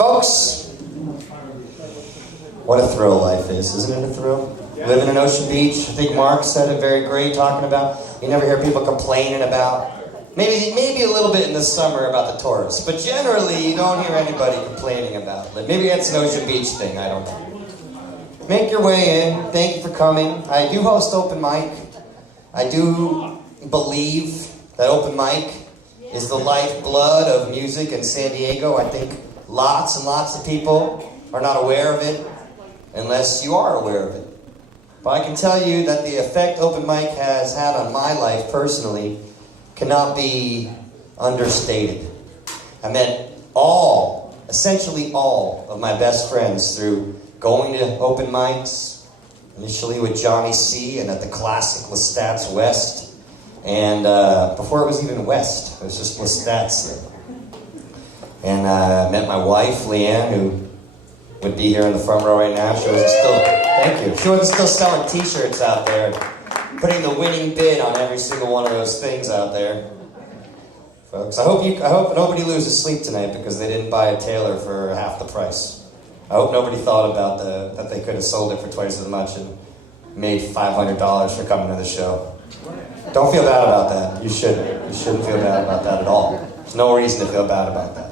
Folks, what a thrill life is, isn't it a thrill? Living in Ocean Beach, I think Mark said it very great, talking about, you never hear people complaining about, maybe a little bit in the summer about the tourists, but generally you don't hear anybody complaining about it. Maybe it's an Ocean Beach thing, I don't know. Make your way in, thank you for coming. I do host open mic. I do believe that open mic is the lifeblood of music in San Diego. I think lots and lots of people are not aware of it unless you are aware of it. But I can tell you that the effect open mic has had on my life personally cannot be understated. I met essentially all of my best friends through going to open mics, initially with Johnny C. and at the classic Lestat's West. And before it was even West, it was just Lestat's. And I met my wife, Leanne, who would be here in the front row right now. She wasn't still selling t-shirts out there, putting the winning bid on every single one of those things out there. Folks, I hope nobody loses sleep tonight because they didn't buy a tailor for half the price. I hope nobody thought about that they could have sold it for twice as much and made $500 for coming to the show. Don't feel bad about that. You shouldn't. You shouldn't feel bad about that at all. There's no reason to feel bad about that.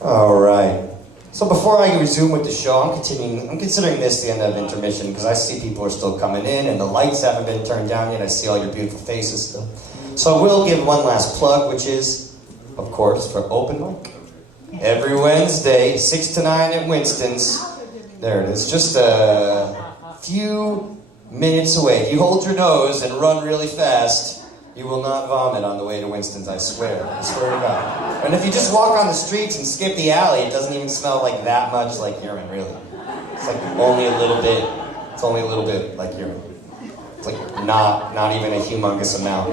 All right. So before I resume with the show, I'm considering this the end of intermission because I see people are still coming in and the lights haven't been turned down yet. I see all your beautiful faces still. So I will give one last plug, which is, of course, for open mic. Every Wednesday, 6 to 9 at Winston's. There it is. Just a few minutes away. If you hold your nose and run really fast, you will not vomit on the way to Winston's, I swear. I swear to God. And if you just walk on the streets and skip the alley, it doesn't even smell like that much like urine, really. It's like only a little bit. It's only a little bit like urine. It's like not even a humongous amount.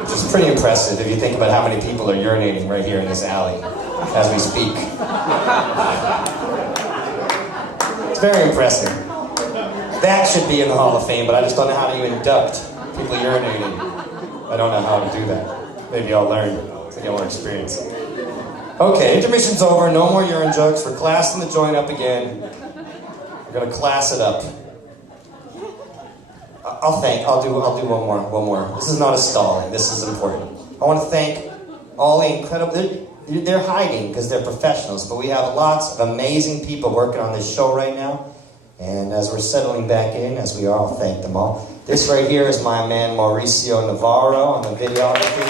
Which is pretty impressive if you think about how many people are urinating right here in this alley as we speak. It's very impressive. That should be in the Hall of Fame, but I just don't know how to induct people urinating. I don't know how to do that. Maybe I'll learn to get more experience. Okay, intermission's over. No more urine jokes. We're classing the joint up again. We're gonna class it up. I'll do one more. This is not a stalling. This is important. I want to thank all the incredible. They're hiding because they're professionals, but we have lots of amazing people working on this show right now. And as we're settling back in, as we are, I'll thank them all. This right here is my man Mauricio Navarro on the videography.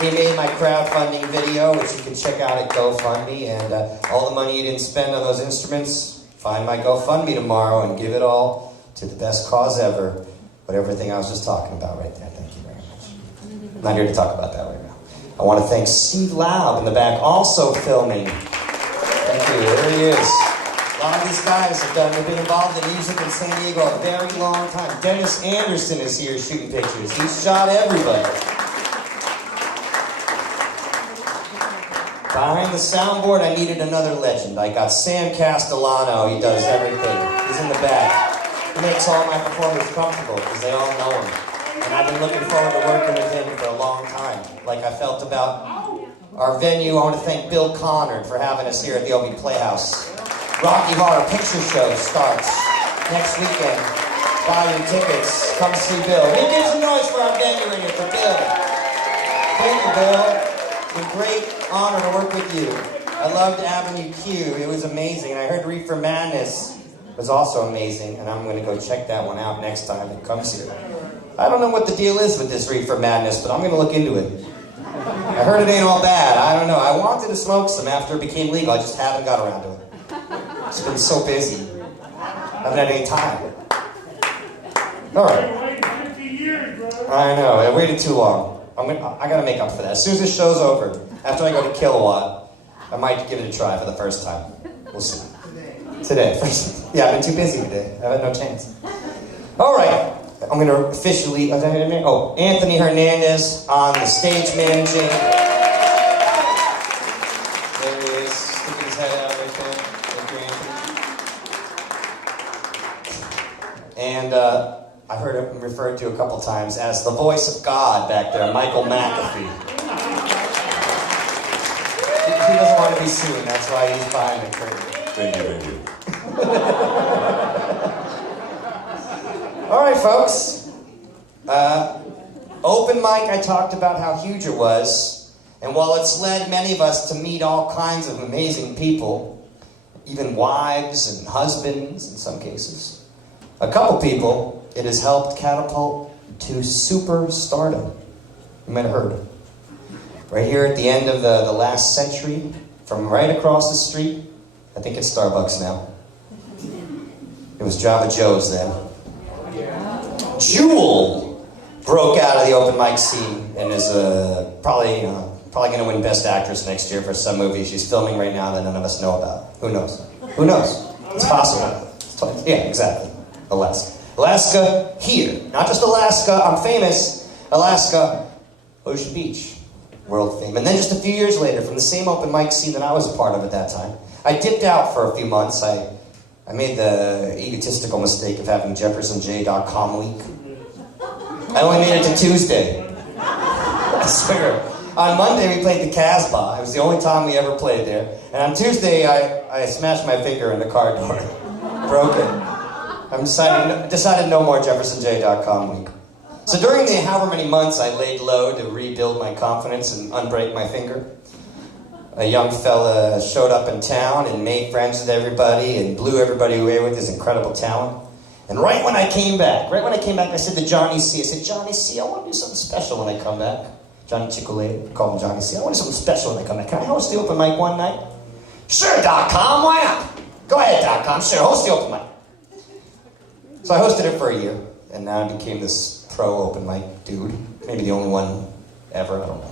He made my crowdfunding video, which you can check out at GoFundMe. And all the money you didn't spend on those instruments, find my GoFundMe tomorrow and give it all to the best cause ever. But everything I was just talking about right there. Thank you very much. I'm not here to talk about that right now. I want to thank Steve Laub in the back, also filming. Thank you. There he is. A lot of these guys have been involved in music in San Diego a very long time. Dennis Anderson is here shooting pictures. He's shot everybody. Behind the soundboard, I needed another legend. I got Sam Castellano. He does everything. He's in the back. He makes all my performers comfortable because they all know him. And I've been looking forward to working with him for a long time. Like I felt about our venue. I want to thank Bill Connard for having us here at the Obi Playhouse. Rocky Horror Picture Show starts next weekend. Buy your tickets. Come see Bill. We'll get some noise for our venue in here for Bill. Thank you, Bill. It's a great honor to work with you. I loved Avenue Q. It was amazing. And I heard Reefer Madness was also amazing. And I'm going to go check that one out next time it comes here. I don't know what the deal is with this Reefer Madness, but I'm going to look into it. I heard it ain't all bad. I don't know. I wanted to smoke some after it became legal. I just haven't got around to it. It's been so busy. I haven't had any time. All right. I know. I waited too long. I got to make up for that. As soon as this show's over, after I go to Kilowatt, I might give it a try for the first time. We'll see. Today. Yeah, I've been too busy today. I've had no chance. All right. I'm going to officially... Anthony Hernandez on the stage managing. There he is, sticking his head out right there. Thank you, Anthony. And I heard him referred to a couple times as the voice of God back there, Michael McAfee. he doesn't want to be sued. That's why he's behind the curtain. Thank you. All right, folks. Open mic, I talked about how huge it was. And while it's led many of us to meet all kinds of amazing people, even wives and husbands in some cases, a couple people, it has helped catapult to super stardom. You might have heard. Right here at the end of the last century, from right across the street, I think it's Starbucks now. It was Java Joe's then. Jewel broke out of the open mic scene and is probably going to win Best Actress next year for some movie she's filming right now that none of us know about. Who knows? Who knows? It's possible. Yeah, exactly. Alaska, here. Not just Alaska, I'm famous. Alaska, Ocean Beach. World fame. And then just a few years later, from the same open mic scene that I was a part of at that time, I dipped out for a few months. I made the egotistical mistake of having JeffersonJ.com week. I only made it to Tuesday. I swear. On Monday, we played the Casbah. It was the only time we ever played there. And on Tuesday, I smashed my finger in the car door. Broke it. I decided no more JeffersonJ.com week. So during the however many months I laid low to rebuild my confidence and unbreak my finger, a young fella showed up in town and made friends with everybody and blew everybody away with his incredible talent. And right when I came back, I said to Johnny C, Johnny C, I want to do something special when I come back. Johnny Chick-fil-A, call him Johnny C. I want to do something special when I come back. Can I host the open mic one night? Sure, .com, why not? Go ahead, .com, sure, host the open mic. So I hosted it for a year, and now I became this pro open mic dude. Maybe the only one ever, I don't know.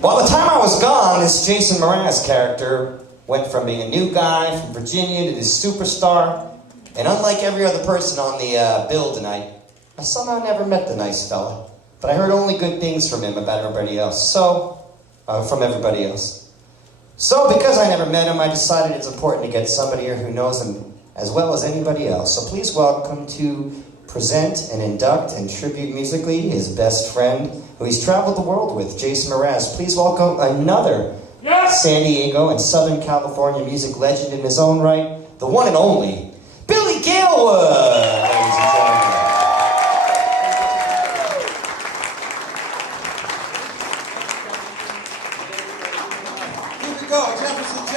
Well, by the time I was gone, this Jason Mraz character went from being a new guy from Virginia to this superstar. And unlike every other person on the bill tonight, I somehow never met the nice fella. But I heard only good things from him about everybody else. From everybody else. So because I never met him, I decided it's important to get somebody here who knows him as well as anybody else. So please welcome to present and induct and tribute musically his best friend, who he's traveled the world with, Jason Mraz. Please welcome another San Diego and Southern California music legend in his own right, the one and only Billy Galewood, ladies and gentlemen. Here we go, Jefferson J.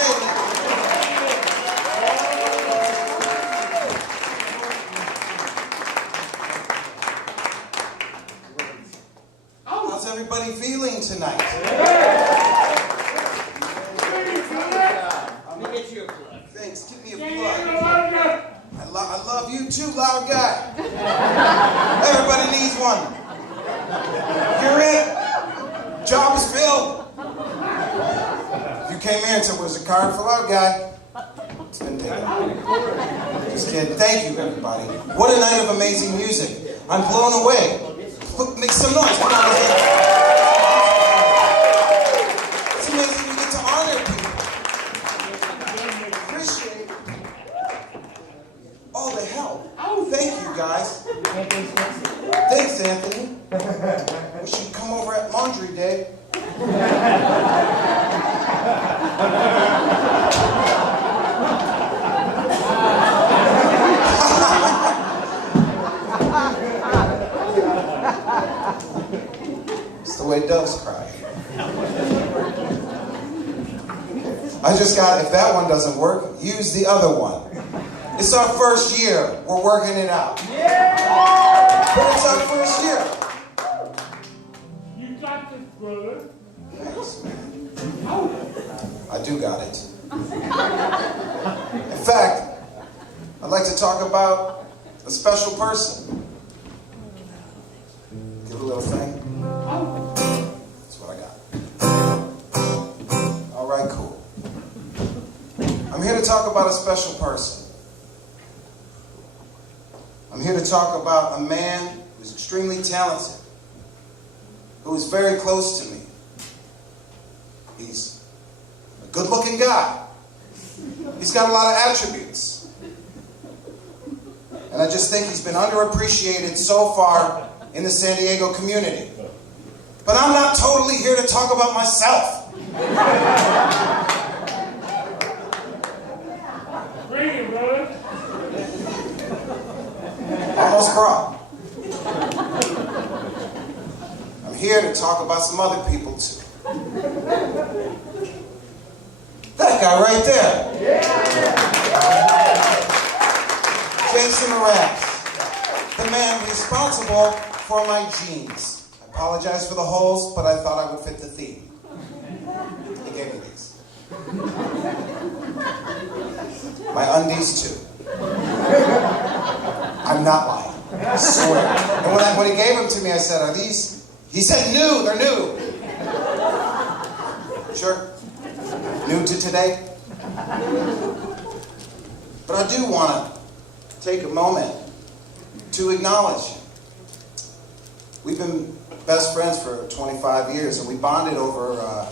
How's everybody feeling tonight? Let me get you a plug. Thanks, give me a plug. I love you too, loud guy. Everybody needs one. You're it. Job is filled. If you came here and said, "Where's the card for loud guy?" It's been taken. Just kidding. Thank you, everybody. What a night of amazing music. I'm blown away. Make some noise. Come on. It's amazing we get to honor people. Appreciate all the help. Oh, thank you, guys. Thanks, Anthony. Wish you'd come over at laundry day. It's the way doves cry. I just got, if that one doesn't work, use the other one. It's our first year. We're working it out. But it's our first year. You got this, brother. Thanks, man. I do got it. In fact, I'd like to talk about a special person. Give a little thing. That's what I got. All right, cool. I'm here to talk about a special person. I'm here to talk about a man who's extremely talented, who is very close to me. He's a good-looking guy. He's got a lot of attributes. And I just think he's been underappreciated so far in the San Diego community. But I'm not totally here to talk about myself. crop. I'm here to talk about some other people too. That guy right there. Jason Mraz, the man responsible for my jeans. I apologize for the holes, but I thought I would fit the theme. He gave me these. My undies too. I'm not lying. I swear. And when he gave them to me, I said, "Are these?" He said, "New. They're new." Sure. New to today. But I do want to take a moment to acknowledge him. We've been best friends for 25 years, and we bonded over a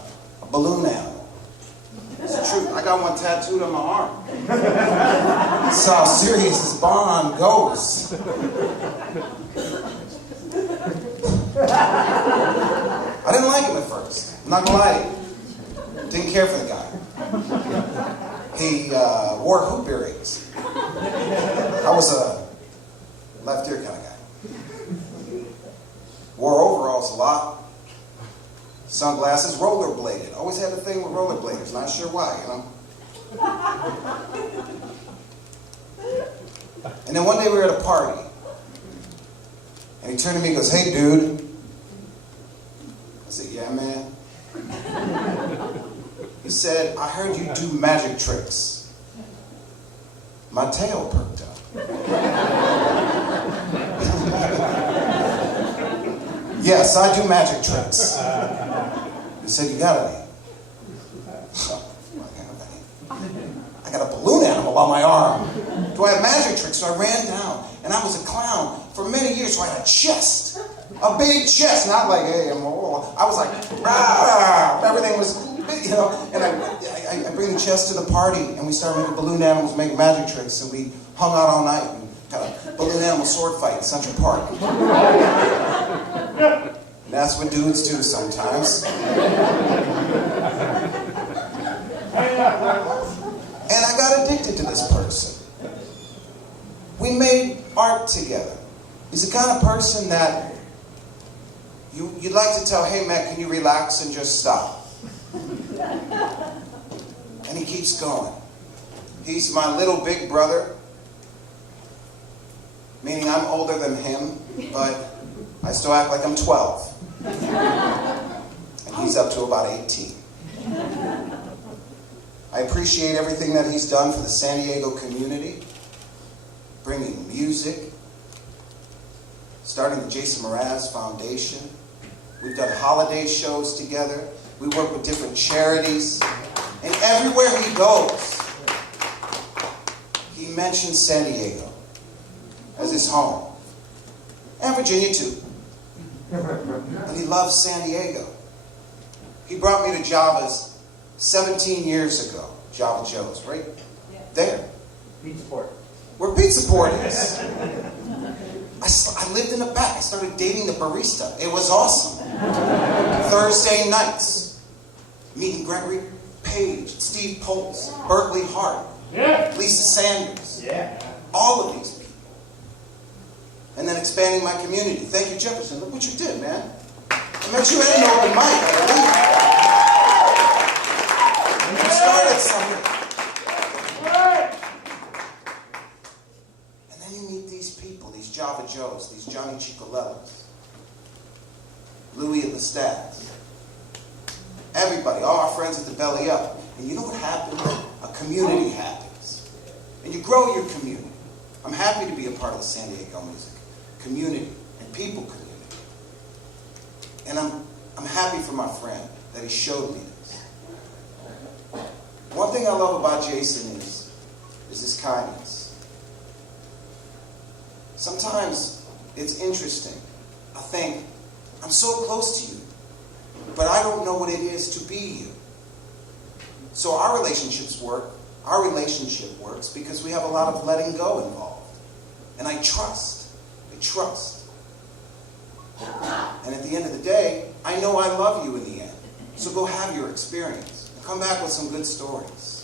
balloon animal. It's the truth. I got one tattooed on my arm. That's how serious this bond goes. I didn't like him at first. I'm not gonna lie to you. Didn't care for the guy. He wore hoop earrings. I was a left ear kind of guy. Wore overalls a lot. Sunglasses, rollerbladed. Always had a thing with rollerbladers. Not sure why, you know. And then one day we were at a party. And he turned to me and goes, "Hey, dude." I said, "Yeah, man." He said, "I heard you do magic tricks." My tail perked up. "Yes, I do magic tricks." He said, "You got any?" I got a balloon animal on my arm. Do I have magic tricks? So I ran down, and I was a clown for many years, so I had a chest. A big chest, not like, hey, I was like, rah, everything was, you know, and I bring the chest to the party, and we started making balloon animals, making magic tricks, and we hung out all night and had a balloon animal sword fight in Central Park. And that's what dudes do sometimes. And I got addicted to this person. We made art together. He's the kind of person that you'd like to tell, "Hey man, can you relax and just stop?" And he keeps going. He's my little big brother, meaning I'm older than him, but I still act like I'm 12. And he's up to about 18. I appreciate everything that he's done for the San Diego community, bringing music, starting the Jason Mraz Foundation. We've done holiday shows together. We work with different charities. And everywhere he goes, he mentions San Diego as his home. And Virginia too. But he loves San Diego. He brought me to Java's 17 years ago. Java Joe's, right? There. Pizza Port. Where Pizza Port is. I lived in the back. I started dating the barista. It was awesome. Thursday nights. Meeting Gregory Page, Steve Poltz, Berkeley Hart, Lisa Sanders. All of these people. And then expanding my community. Thank you, Jefferson. Look what you did, man. I met you at an open mic, I believe. You started something. And then you meet these people, these Java Joes, these Johnny Cicolellos, Louis and the Stats. Everybody, all our friends at the Belly Up. And you know what happens? A community happens. And you grow your community. I'm happy to be a part of the San Diego music community and people community. And I'm happy for my friend that he showed me this. One thing I love about Jason is his kindness. Sometimes it's interesting. I think, I'm so close to you, but I don't know what it is to be you. So our relationships work. Our relationship works because we have a lot of letting go involved. And I trust. I trust. And at the end of the day, I know I love you in the end. So go have your experience. Come back with some good stories.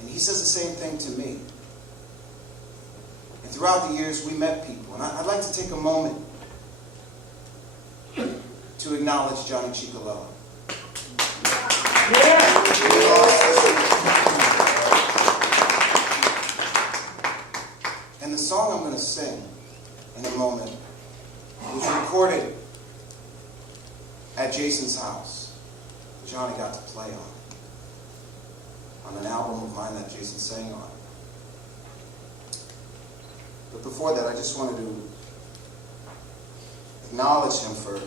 And he says the same thing to me. And throughout the years, we met people. And I'd like to take a moment to acknowledge Johnny Cicolella. And the song I'm going to sing in a moment was recorded at Jason's house. Johnny got to play on an album of mine that Jason sang on. But before that, I just wanted to acknowledge him for a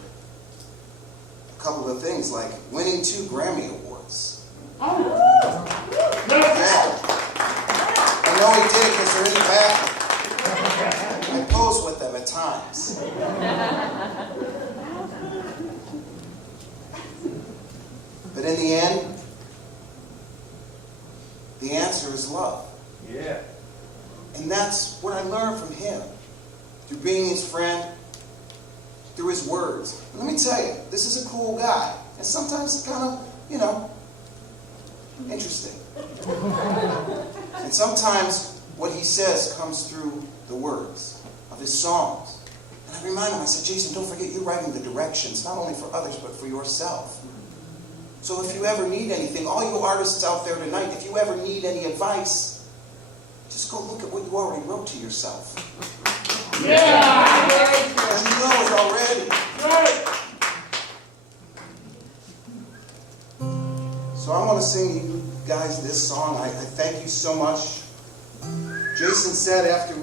couple of things, like winning 2 Grammy Awards. Yeah. I know he did because they're in the back. I pose with them at times. But in the end, the answer is love. Yeah. And that's what I learned from him, through being his friend, through his words. And let me tell you, this is a cool guy. And sometimes it's kind of, interesting. And sometimes what he says comes through the words of his songs. And I remind him, I said, Jason, don't forget you're writing the directions, not only for others, but for yourself. So if you ever need anything, all you artists out there tonight, if you ever need any advice, just go look at what you already wrote to yourself. Yeah! Because you know it already. So I want to sing you guys this song. I thank you so much. Jason said after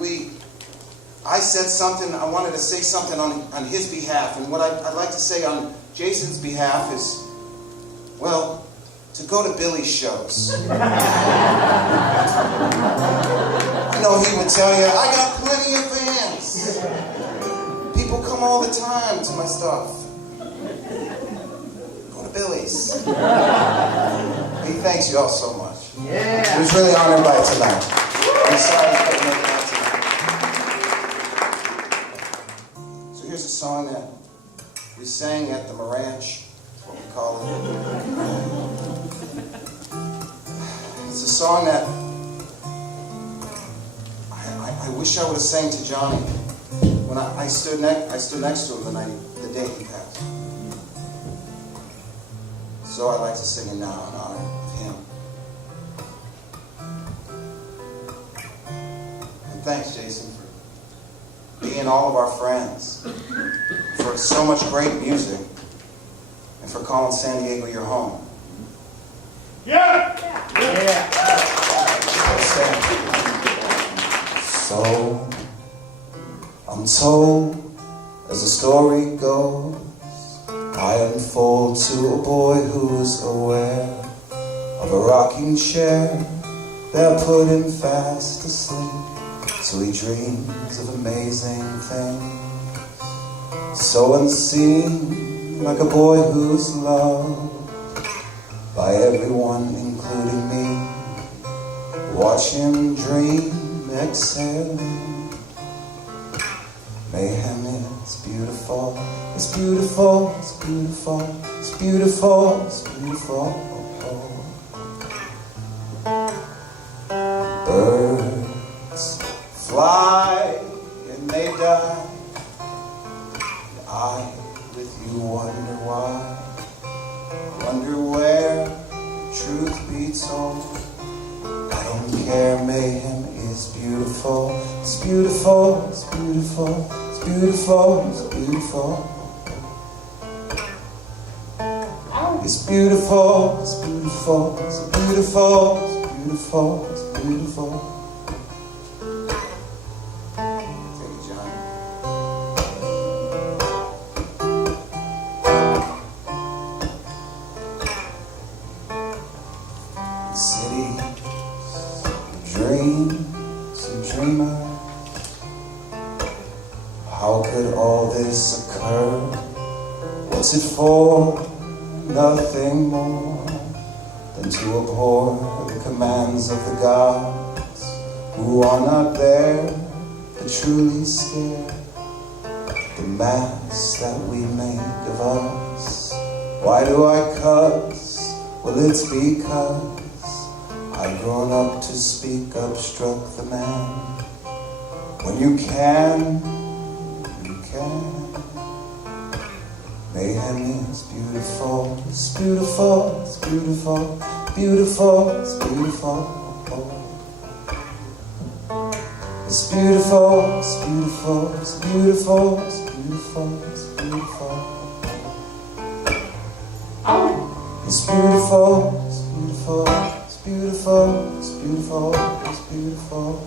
I said something, I wanted to say something on his behalf. And what I'd like to say on Jason's behalf is, well, to go to Billy's shows. I know he would tell you, I got plenty of fans. People come all the time to my stuff. Go to Billy's. He thanks you all so much. Yeah. He was really honored by it tonight. I'm sorry he couldn't make it out tonight. So here's a song that we sang at the Maranch, what we call it. It's a song that I wish I would have sang to Johnny when I stood next to him the day he passed. So I'd like to sing it now in honor of him. And thanks, Jason, for being all of our friends, for so much great music, and for calling San Diego your home. Yeah! Yeah! So, I'm told, as the story goes, I unfold to a boy who's aware of a rocking chair that put him fast asleep. So he dreams of amazing things, so unseen, like a boy who's loved by everyone, including me. Watch him dream, exhaling. Mayhem is beautiful, it's beautiful, it's beautiful, it's beautiful, it's beautiful. Birds fly and they die. I, with you, wonder why. Wonder where truth be told. I don't care, mayhem is beautiful. It's beautiful, it's beautiful, it's beautiful, it's beautiful. It's beautiful, it's beautiful, it's beautiful, it's beautiful, it's beautiful. Take it, John. City dreams and dreamer. How could all this occur? What's it for? Nothing more than to abhor the commands of the gods who are not there but truly scared. The masks that we make of us. Why do I cuss? Well, it's because I've grown up to speak up, struck the man when you can, you can. Mayhem is beautiful, it's beautiful, it's beautiful, beautiful, it's beautiful. It's beautiful, it's beautiful, it's beautiful, it's beautiful, it's beautiful. It's beautiful, it's beautiful, it's beautiful, it's beautiful, it's beautiful.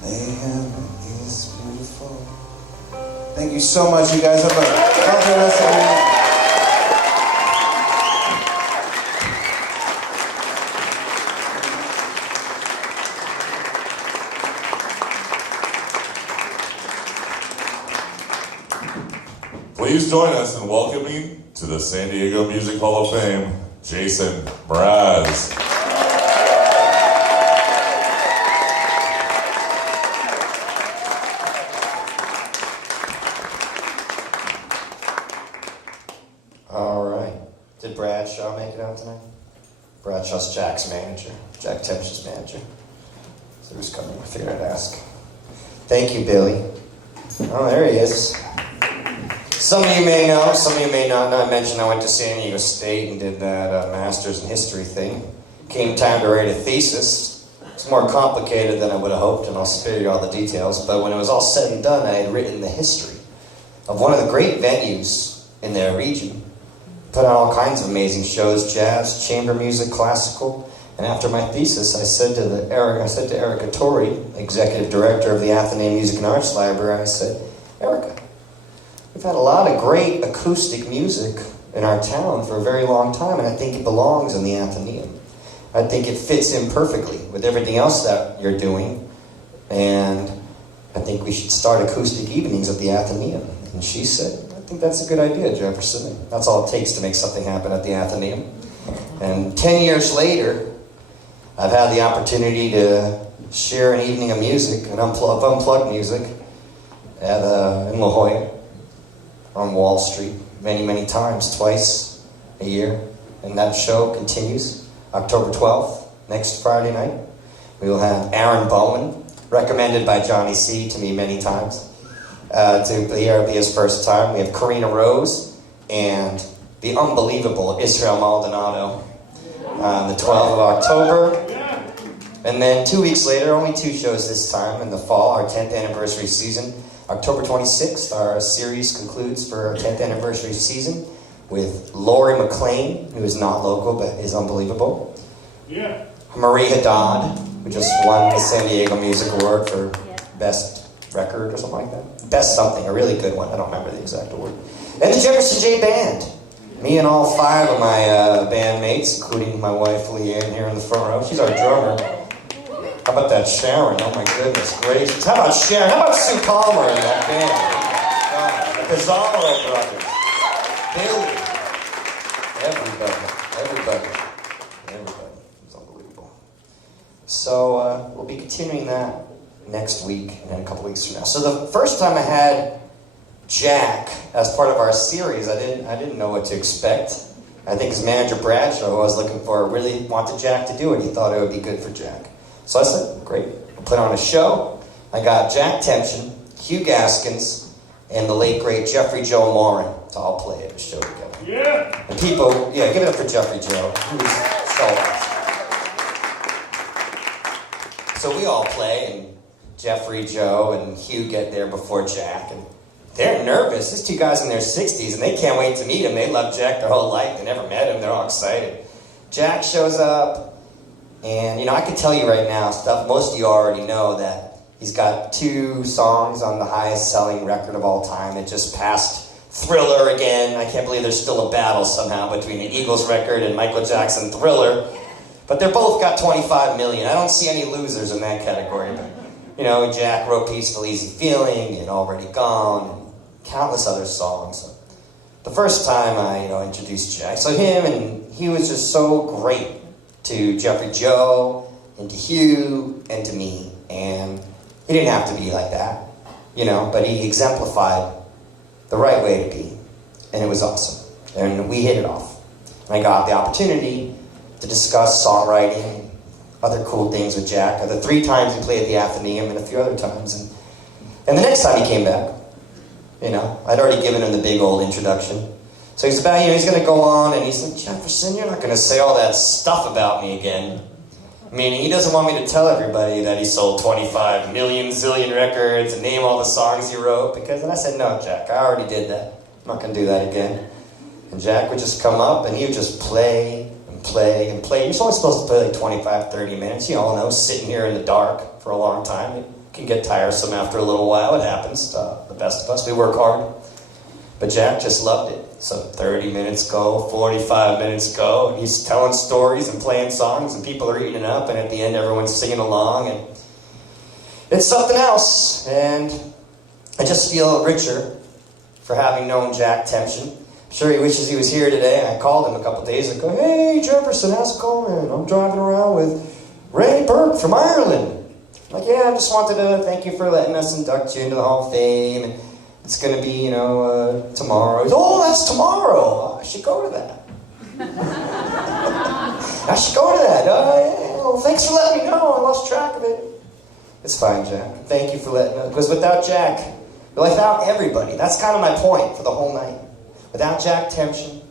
Mayhem is beautiful. Thank you so much, you guys. Have a lovely rest of the night. Please join us in welcoming to the San Diego Music Hall of Fame, Jason Mraz. All right. Did Bradshaw make it out tonight? Bradshaw's Jack's manager. Jack Tempch's manager. So who's coming? I figured I'd ask. Thank you, Billy. Oh, there he is. Some of you may know, some of you may not know. I mentioned I went to San Diego State and did that master's in history thing. Came time to write a thesis. It's more complicated than I would have hoped, and I'll spare you all the details. But when it was all said and done, I had written the history of one of the great venues in their region. Put on all kinds of amazing shows, jazz, chamber music, classical. And after my thesis, I said to Erica Torrey, executive director of the Athenaeum Music and Arts Library, I said, Erica, we've had a lot of great acoustic music in our town for a very long time, and I think it belongs in the Athenaeum. I think it fits in perfectly with everything else that you're doing, and I think we should start acoustic evenings at the Athenaeum. And she said, I think that's a good idea, Jefferson. That's all it takes to make something happen at the Athenaeum. And 10 years later, I've had the opportunity to share an evening of music, unplugged music, in La Jolla, on Wall Street, many, many times, twice a year. And that show continues October 12th, next Friday night. We will have Aaron Bowman, recommended by Johnny C. to me many times, to be his first time. We have Karina Rose and the unbelievable Israel Maldonado on the 12th of October. And then 2 weeks later, only 2 shows this time in the fall, our 10th anniversary season. October 26th, our series concludes for our 10th anniversary season with Lori McLean, who is not local but is unbelievable. Yeah. Marie Haddad, who just won the San Diego Music Award for Best Record or something like that. Best something, a really good one. I don't remember the exact award. And the Jefferson J Band. Me and all 5 of my bandmates, including my wife Leanne here in the front row. She's our drummer. How about that Sharon? Oh my goodness gracious. How about Sharon? How about Sue Palmer in that band? God, the Pizarro brothers. Billy. Everybody. It's unbelievable. So we'll be continuing that next week and a couple weeks from now. So the first time I had Jack as part of our series, I didn't know what to expect. I think his manager Bradshaw, who I was looking for, really wanted Jack to do it. He thought it would be good for Jack. So I said, great, we'll put on a show. I got Jack Tempchin, Hugh Gaskins, and the late, great Jeffrey Joe Morin to all play at the show together. Yeah. And people, give it up for Jeffrey Joe, who's so awesome. So we all play, and Jeffrey, Joe, and Hugh get there before Jack, and they're nervous. There's 2 guys in their 60s, and they can't wait to meet him. They love Jack their whole life. They never met him. They're all excited. Jack shows up. And, I can tell you right now, stuff most of you already know, that he's got 2 songs on the highest selling record of all time. It just passed Thriller again. I can't believe there's still a battle somehow between the Eagles record and Michael Jackson Thriller. But they're both got 25 million. I don't see any losers in that category. But, Jack wrote Peaceful Easy Feeling and Already Gone and countless other songs. The first time I, introduced Jack, so him, and he was just so great to Jeffrey Joe, and to Hugh, and to me. And he didn't have to be like that, but he exemplified the right way to be. And it was awesome. And we hit it off. And I got the opportunity to discuss songwriting, other cool things with Jack. The 3 times he played at the Athenaeum and a few other times. And the next time he came back, you know, I'd already given him the big old introduction. So he's about, he's going to go on and he's like, Jefferson, you're not going to say all that stuff about me again. Meaning he doesn't want me to tell everybody that he sold 25 million zillion records and name all the songs he wrote. Because, and I said, no, Jack, I already did that. I'm not going to do that again. And Jack would just come up and he would just play and play and play. You're only supposed to play like 25, 30 minutes. You all know, sitting here in the dark for a long time. It can get tiresome after a little while. It happens to the best of us. We work hard. But Jack just loved it. So 30 minutes go, 45 minutes go, and he's telling stories and playing songs, and people are eating up, and at the end everyone's singing along, and it's something else. And I just feel richer for having known Jack Tempchin. I'm sure he wishes he was here today. I called him a couple days ago. Hey, Jefferson, how's it going? I'm driving around with Ray Burke from Ireland. I'm like, yeah, I just wanted to thank you for letting us induct you into the Hall of Fame. And it's going to be, tomorrow. He's, oh, that's tomorrow. I should go to that. I should go to that. Well, thanks for letting me know. I lost track of it. It's fine, Jack. Thank you for letting me. Because without Jack, without everybody, that's kind of my point for the whole night. Without Jack Tempchin,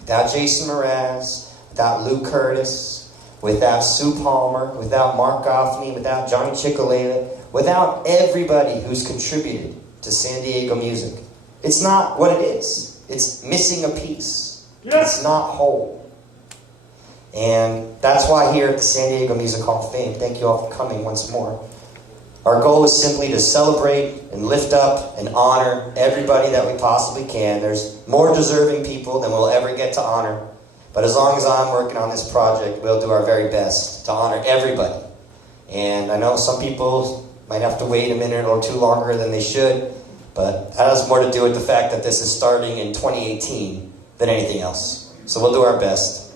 without Jason Mraz, without Lou Curtis, without Sue Palmer, without Mark Goffney, without Johnny Chicolata, without everybody who's contributed to San Diego music, it's not what it is. It's missing a piece. Yes. It's not whole. And that's why here at the San Diego Music Hall of Fame, thank you all for coming once more. Our goal is simply to celebrate and lift up and honor everybody that we possibly can. There's more deserving people than we'll ever get to honor. But as long as I'm working on this project, we'll do our very best to honor everybody. And I know some people might have to wait a minute or two longer than they should, but that has more to do with the fact that this is starting in 2018 than anything else. So we'll do our best.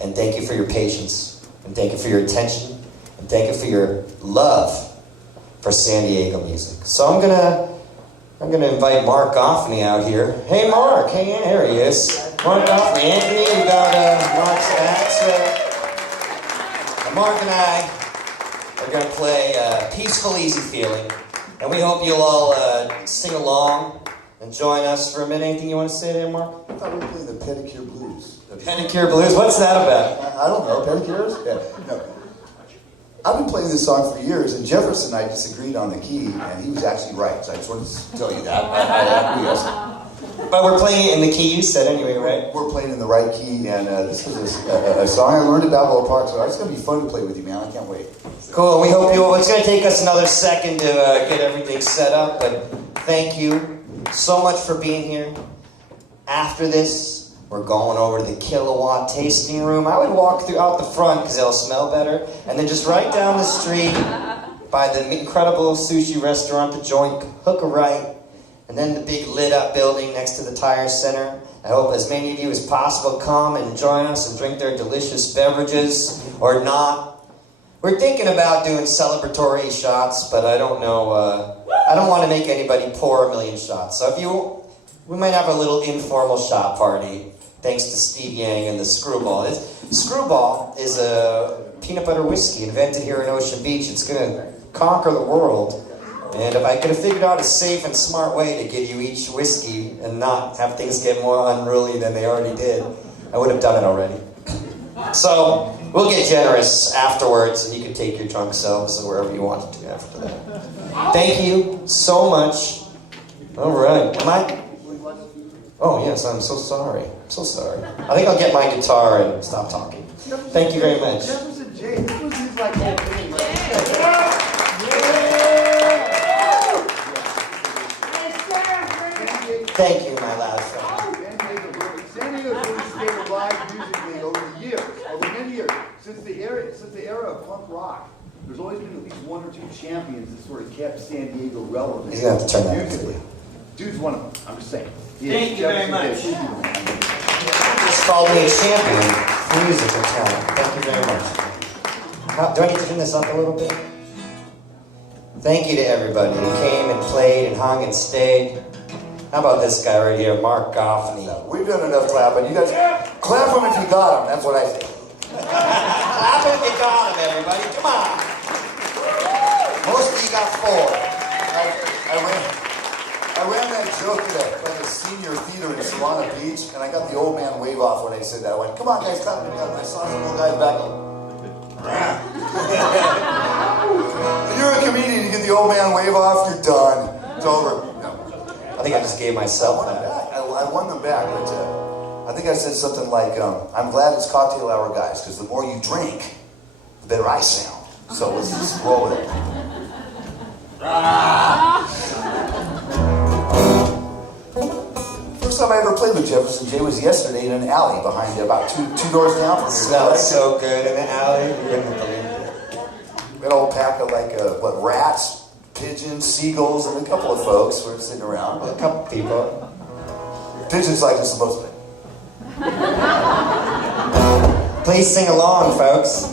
And thank you for your patience, and thank you for your attention, and thank you for your love for San Diego music. So I'm gonna invite Mark Goffney out here. Hey Mark, hey, here he is. Mark Goffney, Anthony, we got Mark's sax. Mark and I are going to play Peaceful Easy Feeling. And we hope you'll all sing along and join us for a minute. Anything you want to say there, Mark? I thought we were playing the Pedicure Blues. The Pedicure Blues? What's that about? I don't know. Pedicures? Yeah. No. I've been playing this song for years, and Jefferson and I disagreed on the key, and he was actually right. So I just wanted to tell you that. I acquiesce. But we're playing it in the key you said anyway, right? We're playing in the right key, and this is a song I learned at Balboa Park, so it's going to be fun to play with you, man. I can't wait. Cool. We hope you all. It's going to take us another second to get everything set up, but thank you so much for being here. After this, we're going over to the Kilowatt tasting room. I would walk out the front because it'll smell better, and then just right down the street by the incredible sushi restaurant, The Joint, hook a right, and then the big lit-up building next to the Tire Center. I hope as many of you as possible come and join us and drink their delicious beverages, or not. We're thinking about doing celebratory shots, but I don't know, I don't want to make anybody pour a million shots. So we might have a little informal shot party, thanks to Steve Yang and the Screwball. Screwball is a peanut butter whiskey invented here in Ocean Beach. It's going to conquer the world. And if I could have figured out a safe and smart way to give you each whiskey and not have things get more unruly than they already did, I would have done it already. So we'll get generous afterwards, and you can take your drunk selves wherever you want to after that. Thank you so much. All right. Oh, yes, I'm so sorry. I'm so sorry. I think I'll get my guitar and stop talking. Thank you very much. Jefferson J, this was his like whole thing. Thank you, my loud friend. San Diego really stayed alive musically over the years, over many years. Since the era of punk rock, there's always been at least one or two champions that sort of kept San Diego relevant. He's going to have to turn that musically. into. Dude's one of them, I'm just saying. Thank you very much. It's called me a champion for musical talent. Thank you very much. Do I need to turn this up a little bit? Thank you to everybody who came and played and hung and stayed. How about this guy right here, Mark Goffney? We've done enough clapping. You guys, clap them if you got them. That's what I say. Clap if you got him, everybody. Come on. Most of you got 4. I ran that joke at a senior theater in Solana Beach, and I got the old man wave off when I said that. I went, come on, guys, clap it up. I saw some little guys back. When you're a comedian, you get the old man wave off, you're done. It's over. No. I think I just gave myself that. I won them back, but I think I said something like, I'm glad it's cocktail hour, guys, because the more you drink, the better I sound. So let's just roll with it. First time I ever played with Jefferson J was yesterday in an alley behind about two doors down from here. Smelled so good in the alley. You wouldn't believe it. We had a whole pack of rats, pigeons, seagulls, and a couple of folks were sitting around. A couple people. Pigeons like this most of it. Please sing along, folks.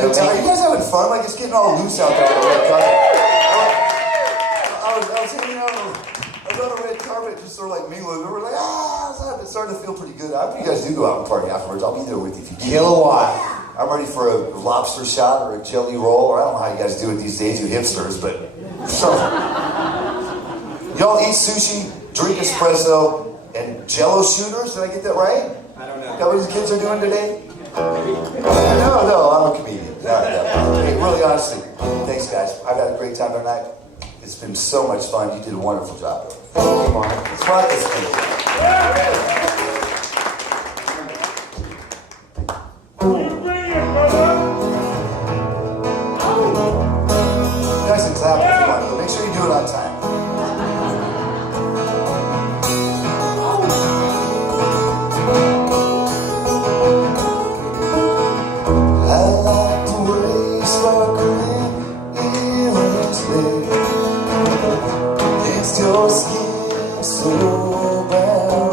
Good time. Are you guys having fun? Like it's getting all loose out there on the red carpet. I was hanging out on the red carpet, just sort of like mingling. We were like, it's starting to feel pretty good. I hope you guys do go out and party afterwards. I'll be there with you if you can. Kilowatt. I'm ready for a lobster shot or a jelly roll, or I don't know how you guys do it these days, you hipsters, but y'all eat sushi, drink espresso, and Jello shooters. Did I get that right? I don't know. Is that what these kids are doing today? No, I'm a comedian. No. Hey, really honestly, thanks guys. I've had a great time tonight. It's been so much fun. You did a wonderful job. Thank you, Mark. Let's rock this thing. You guys can clap if you want, but make sure you do it on time. I like the way sparkling endlessly against your skin so brown.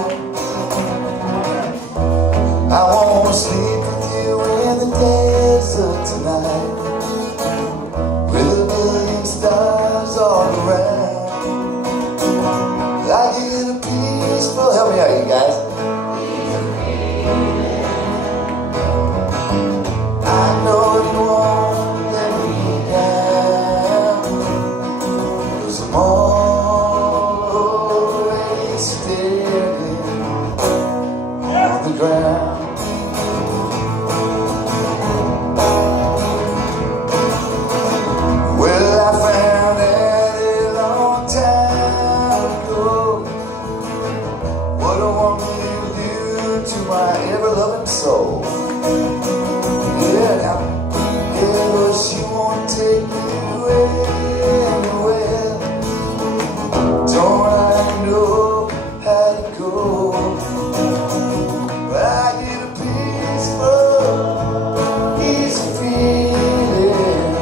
I wanna sleep with you in the desert tonight, with a million stars all around. I get a peaceful, help me out, you guys. I know you won't let me down, 'cause I'm already standing on the ground. Well, I found out a long time ago what a woman can do to my ever-loving soul. Yeah, well, she won't take me anywhere. Don't I know how to go? But I get a peaceful, easy feeling.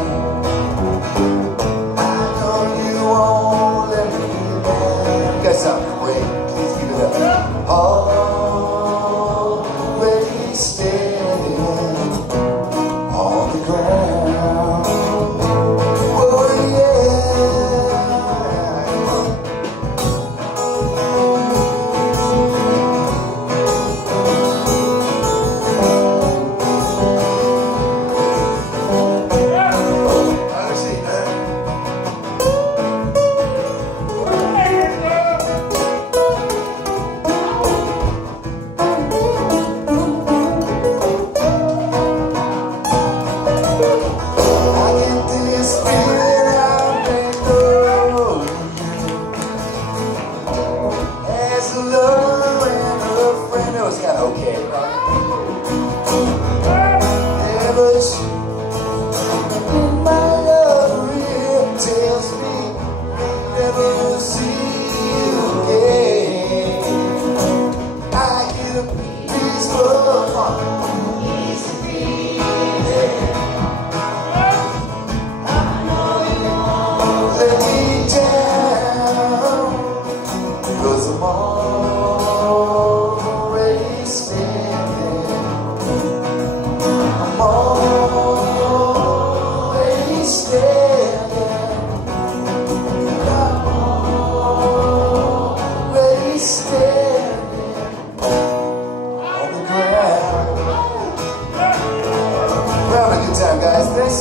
I know you won't let me down. You guys sound great. Please keep it up. Already standing on the ground. Oh yeah.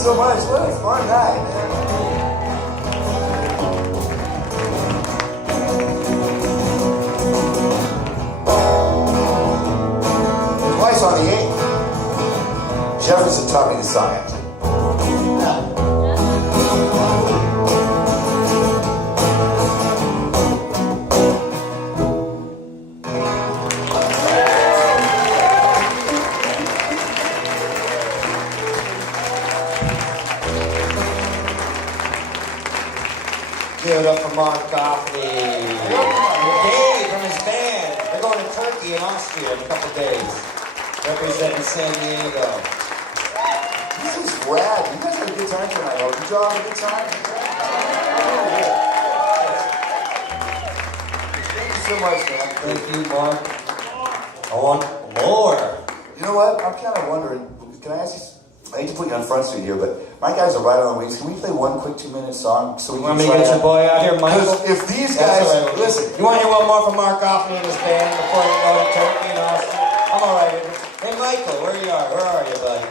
so much. What a fun night, man. Twice on the 8th. Jefferson taught me the song, actually. Give it up for Mark Goffney. Dave from his band. They're going to Turkey and Austria in a couple days. Representing San Diego. This is rad. You guys had a good time tonight. Did you all have a good time? Thank you so much, man. Thank you, Mark. I want more. You know what? I'm kind of wondering, can I ask you, I hate to put you on Front Street here, but my guys are right on the wings. Can we play one quick 2-minute song so we You can want me to try get your that? boy out here, Michael? Because if these That's guys, all right, listen, You want to hear one more from Mark Goffney and his band before you go to Turkey and Austria? I'm all right with it. Hey, Michael, where are you? Where are you, buddy?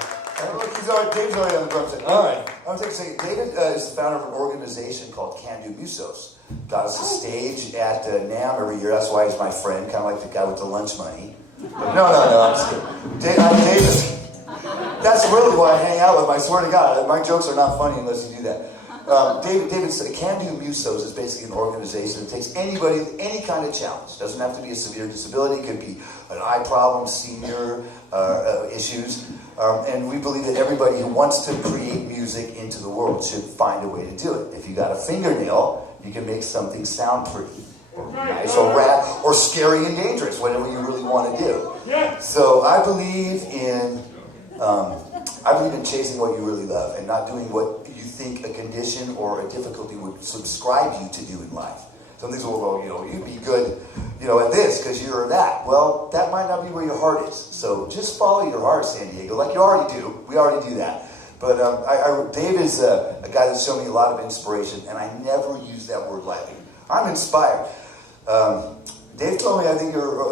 Dave's already on the drum set. All right. I was saying, David is the founder of an organization called Can Do Musos. Got us a stage at NAMM every year. That's why he's my friend, kind of like the guy with the lunch money. But no, I'm just kidding. David, that's really why I hang out with him. I swear to God, my jokes are not funny unless you do that. David's Can Do Musos is basically an organization that takes anybody with any kind of challenge. Doesn't have to be a severe disability. It could be an eye problem, senior issues. And we believe that everybody who wants to create music into the world should find a way to do it. If you got a fingernail, you can make something sound pretty, or nice, or rad, or scary and dangerous, whatever you really want to do. So I believe in chasing what you really love and not doing what you think a condition or a difficulty would subscribe you to do in life. Some things will go, you'd be good, at this because you're that. Well, that might not be where your heart is. So just follow your heart, San Diego, like you already do. We already do that. But Dave is a guy that's shown me a lot of inspiration, and I never use that word lightly. I'm inspired. Dave told me, I think you're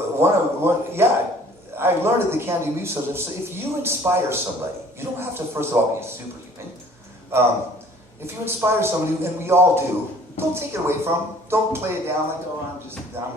I learned at the Can Do Musos, if you inspire somebody, you don't have to, first of all, be a superhuman. If you inspire somebody, and we all do, don't take it away from them. Don't play it down like, I'm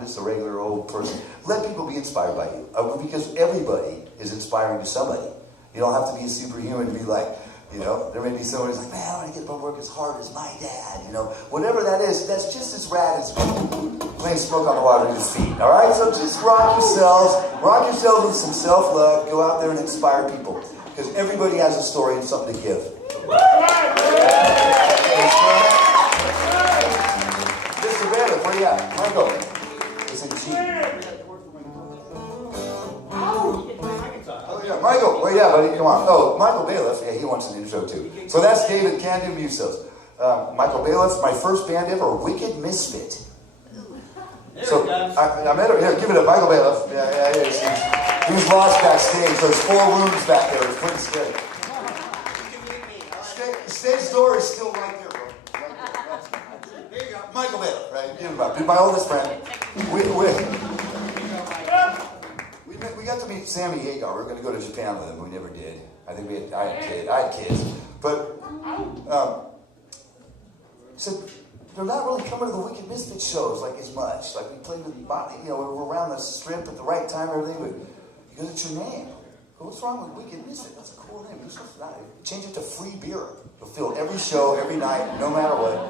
just a regular old person. Let people be inspired by you. Because everybody is inspiring to somebody. You don't have to be a superhuman to be like, there may be someone who's like, man, I want to get up and work as hard as my dad. Whatever that is, that's just as rad as playing Smoke on the Water with his feet. All right? So just rock yourselves with some self-love. Go out there and inspire people. Because everybody has a story and something to give. Mr. Bailiff, where you at? Michael. It's in G. Michael, where you at, buddy? Come on. Oh, Michael Bailiff. Yeah, he wants an intro too. So that's David Can Do Musos. Michael Bailiff, my first band ever, Wicked Misfit. So I met him. Here, give it up, Michael Bailiff. Yeah, he is. He was lost backstage. There's 4 rooms back there. It's pretty scary. The stage door is still right there, bro. Right there. There you go. Michael Bailiff, right? Give him up. My oldest friend. We got to meet Sammy Hagar. We were going to go to Japan with him. We never did. I think I had kids. But he said, they're not really coming to the Wicked Misfit shows like as much. Like we played with Bobby, we were around the strip at the right time and everything. But because it's your name. What's wrong with Wicked Misfit? That's a cool name. Change it to Free Beer. You'll fill every show, every night, no matter what.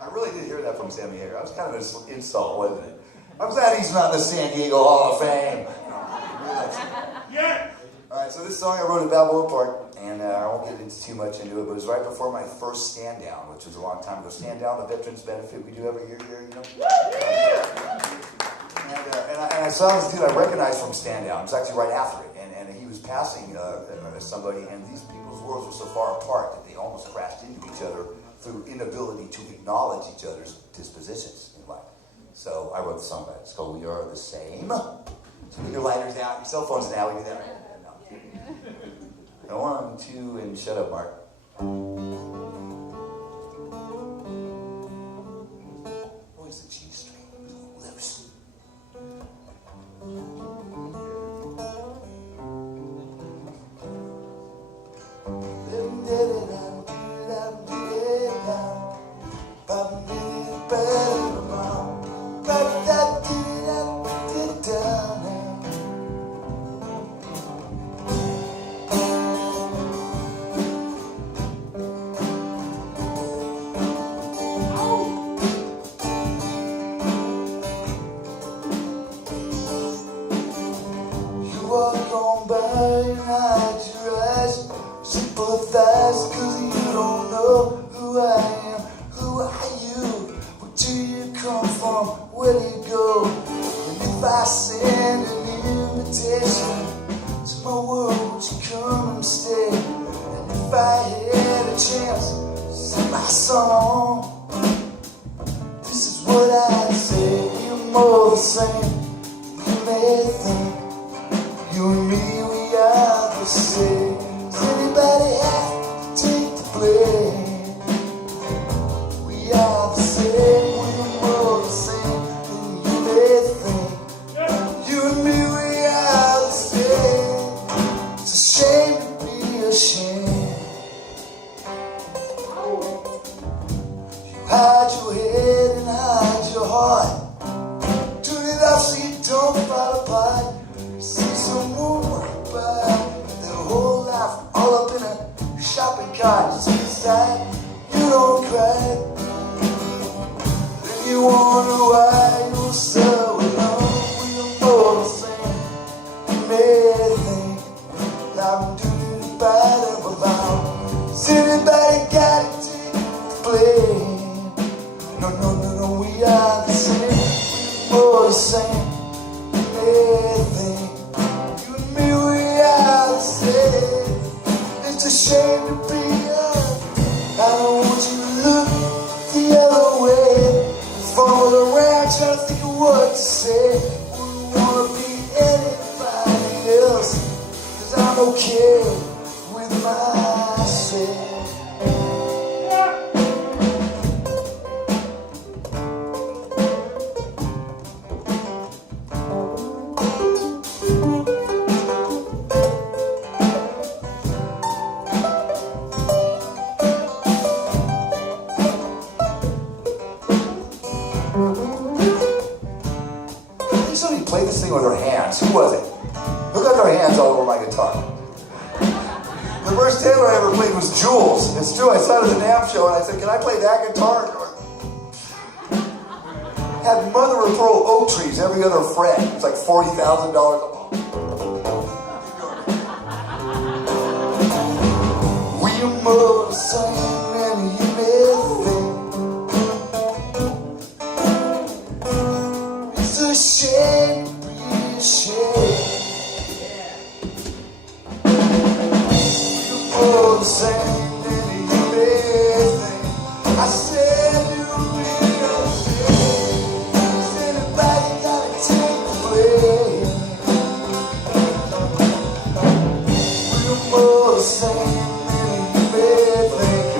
I really did hear that from Sammy Hagar. That was kind of an insult, wasn't it? I'm glad he's not in the San Diego Hall of Fame. Yeah. All right, so this song I wrote at Balboa Park, and I won't get into too much into it, but it was right before my first stand down, which was a long time ago. Stand down, the veterans benefit we do every year here, And I saw this dude I recognized from stand down. It was actually right after it, and he was passing somebody, and these people's worlds were so far apart that they almost crashed into each other through inability to acknowledge each other's dispositions in life. So I wrote the song about it. It's called We Are the Same. So put your lighters down, your cell phones now, we do that right now. 1, 2, and shut up, Mark. Where's the G string? Loose. send an invitation to my world, would you come and stay? And if I had a chance to sing my song, this is what I'd say. You're more the same, you may think. You and me, we are the same. Does anybody have to take the blame? We are the same, we're more the same than you may think. You and me, we are the same. It's a shame to be ashamed. You hide your head and hide your heart. Turn it off so you don't fall apart. See someone by their whole life all up in a shopping cart. Just inside, you don't cry. Then you wonder why you're so alone. We're more the same. You may think that I'm doing it bad about. Has anybody got to take the blame? No, we are the same. We're more the same. You may think you and me, we are the same. It's a shame to be us. I don't want you to look the other way. Fall around trying to think of what to say. Wouldn't wanna be anybody else, 'cause I'm okay with myself. Somebody played this thing with their hands. Who was it? Who got their hands all over my guitar? The first Taylor I ever played was Jules. It's true, I saw it at the NAMM show and I said, can I play that guitar? Had mother of pearl oak trees every other fret. It was like $40,000 a month. We are more the same than you may think. It's a shame to be ashamed. We're more the same than you may think. I said you real shame. Has anybody gotta take the blame? We're more the same than you may think.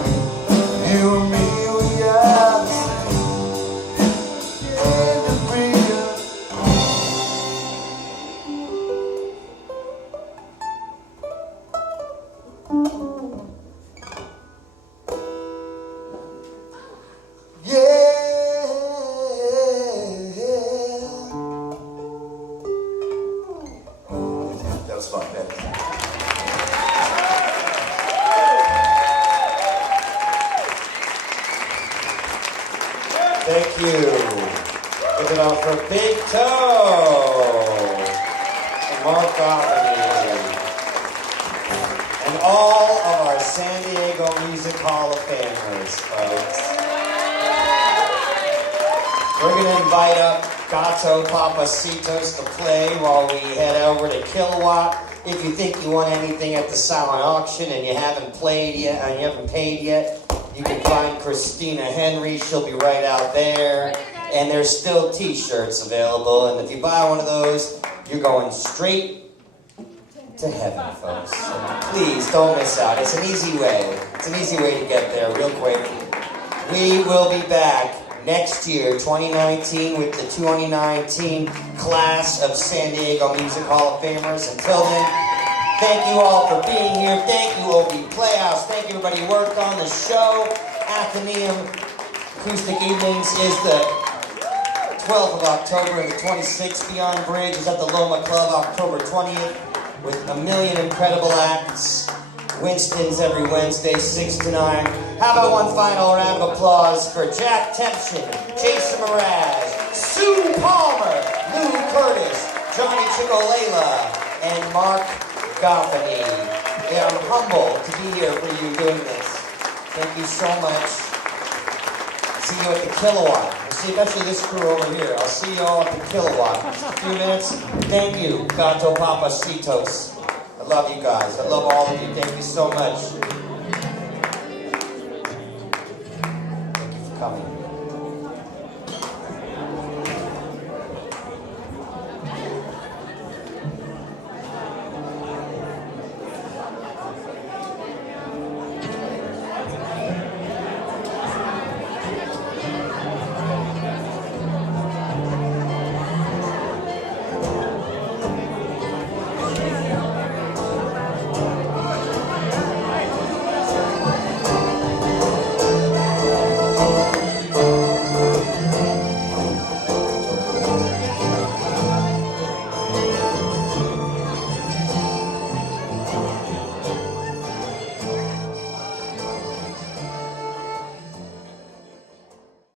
You and me, we are the same. Shame to be That was fun. Thank you. Give it up for Big Toe and Mark Goffney and all of our San Diego Music Hall of Famers, folks. We're going to invite up Gato Papacitos to play while we head over to Kilowatt. If you think you want anything at the silent auction and you haven't played yet, and you haven't paid yet, you can find Christina Henry. She'll be right out there. And there's still t-shirts available. And if you buy one of those, you're going straight to heaven, folks. So please don't miss out. It's an easy way. It's an easy way to get there real quick. We will be back next year, 2019, with the 2019 class of San Diego Music Hall of Famers. Until then, thank you all for being here. Thank you, OB Playhouse. Thank you, everybody who worked on the show. Athenaeum Acoustic Evenings is the 12th of October and the 26th. Beyond Bridge is at the Loma Club October 20th with a million incredible acts. Winston's every Wednesday, 6 to 9. How about one final round of applause for Jack Tempchin, Jason Mraz, Sue Palmer, Lou Curtis, Johnny Chicolela, and Mark Goffney. I'm humbled to be here for you doing this. Thank you so much. see you at the Kilowatt. We'll see eventually this crew over here. I'll see you all at the Kilowatt. Just a few minutes. Thank you, Gato Papacitos. I love you guys. I love all of you. Thank you so much. Thank you for coming.